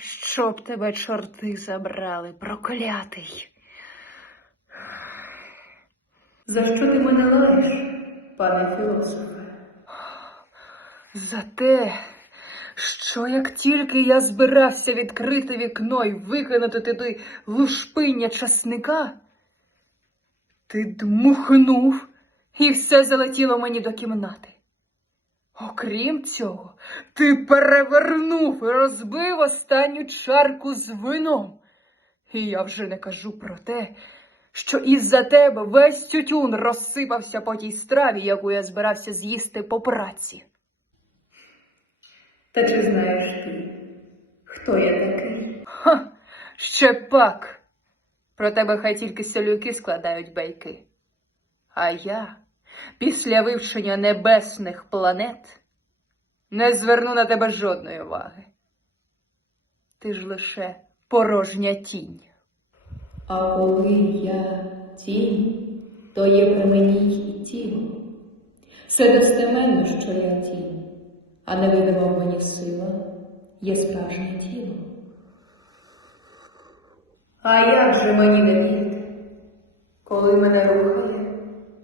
Щоб тебе чорти забрали, проклятий. За що ти мене лаєш, пане філософе? За те, що як тільки я збирався відкрити вікно і викинути туди лушпиння часника, ти дмухнув і все залетіло мені до кімнати. Окрім цього, ти перевернув і розбив останню чарку з вином. І я вже не кажу про те, що із-за тебе весь тютюн розсипався по тій страві, яку я збирався з'їсти по праці. Та чи знаєш ти, хто я такий? Ха, ще пак. Про тебе хай тільки селюки складають байки. А я, після вивчення небесних планет, не зверну на тебе жодної уваги. Ти ж лише порожня тінь. А коли я тінь, то є при мені і тіло. Все достеменно, що я тінь, а невидима в мені сила є справжнє тіло. А як же мені не вірити, коли мене рухає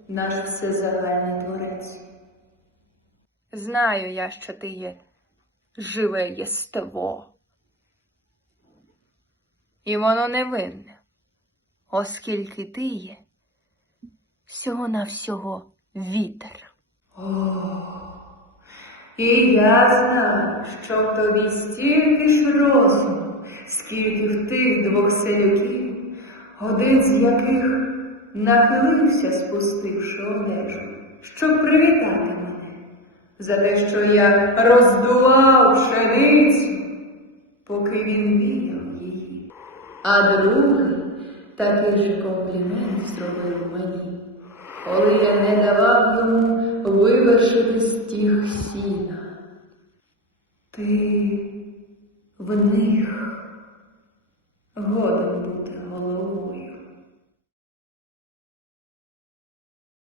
наш всезагальний творець? Знаю я, що ти є живе єство. І воно невинне, оскільки ти є всього-навсього вітер. О, І я знаю, що в тобі стільки ж розуму, скільки в тих двох селюків, один з яких нахилився, спустивши одежу, щоб привітати мене за те, що я роздував пшеницю, поки він віяв її. А другий такий же комплімент зробив мені, коли я не давав йому вивершити стіг сіна. Ти в них годен